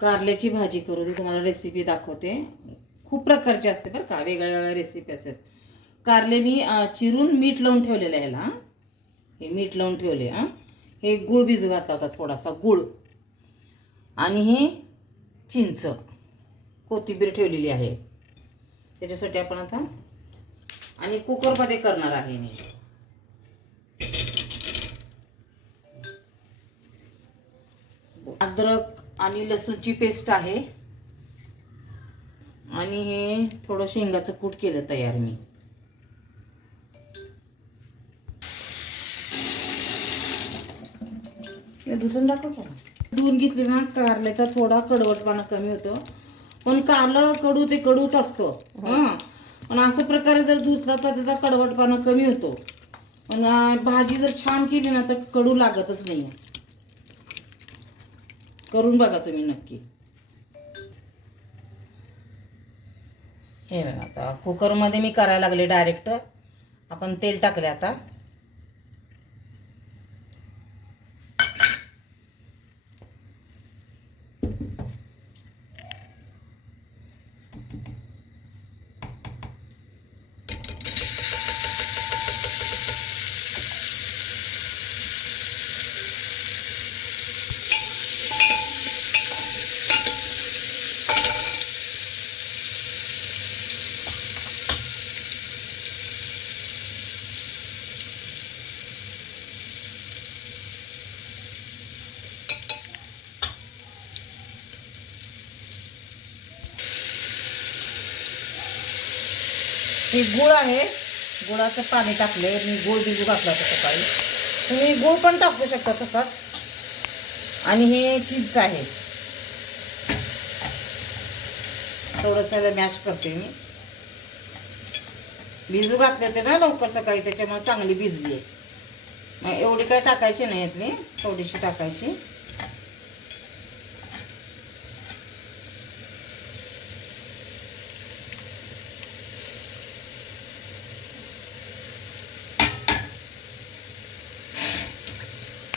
कारल्याची भाजी करू दे, तुम्हाला रेसिपी दाखवते. खूप प्रकारची असते बरं का, वेगळ्या वेगळ्या रेसिपी असतात. कारले मी चिरून मीठ लावून ठेवलेलं आहे ह्याला. हे मीठ लावून ठेवले. हे गुळ भिजू घातला होता, थोडासा गुळ. आणि हे चिंच, कोथिंबीर ठेवलेली आहे त्याच्यासाठी आपण आता. आणि कुकरमध्ये करणार आहे मी. अद्रक आणि लसूणची पेस्ट आहे. आणि हे थोडं शेंगाचं कूट केलं तयार मी. धुवून दाखव का. धुवून घेतली ना, कारल्याचा थोडा कडवटपणा कमी होतो. पण कारलं कडू ते कडूच असतो. पण असं प्रकारे जर धुतला तर त्याचा कडवटपणा कमी होतो. पण भाजी जर छान केली ना तर कडू लागतच नाही. करून बघा तुम्ही नक्की. हे बघा, आता कुकरमध्ये मी करायला लागले डायरेक्ट. आपण तेल टाकले आता. हे गुळ आहे, गुळाचं पाणी टाकले मी. गुळ भिजू घातला होता सकाळी. तुम्ही गुळ पण टाकू शकता तसाच. आणि हे चिंच आहे, थोडंसं मॅश करते मी. भिजू घातले होते ना लवकर सकाळी, त्याच्यामुळे चांगली भिजली आहे. एवढी काय टाकायची नाही यातली, थोडीशी टाकायची.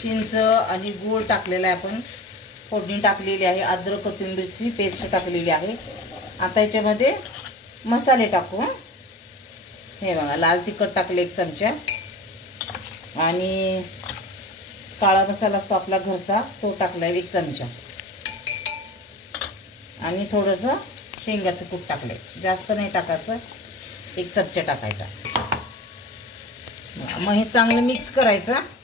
चिंच आणि गूळ टाकलेला आहे आपण. फोडणी टाकलेली आहे. अद्रक कोथिंबीरची पेस्ट टाकलेली आहे. आता याच्यामध्ये मसाले टाकू. हे बघा, लाल तिखट टाकले 1 चमचा. आणि काळा मसाला असतो आपला घरचा, तो टाकला 1 चमचा. आणि थोडंसं शेंगाचं कूट टाकले. जास्त नाही टाकायचं, 1 चमचा टाकायचा. मग हे चांगलं मिक्स करायचं.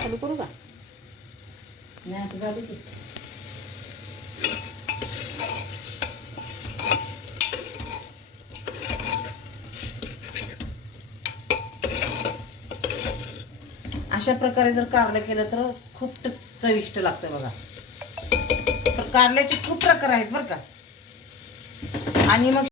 चालू करू का? नाही आता झालं की. अशा प्रकारे जर कारलं केलं तर खूप चविष्ट लागतं बघा. तर कारल्याचे खूप प्रकार आहेत बरं का. आणि मग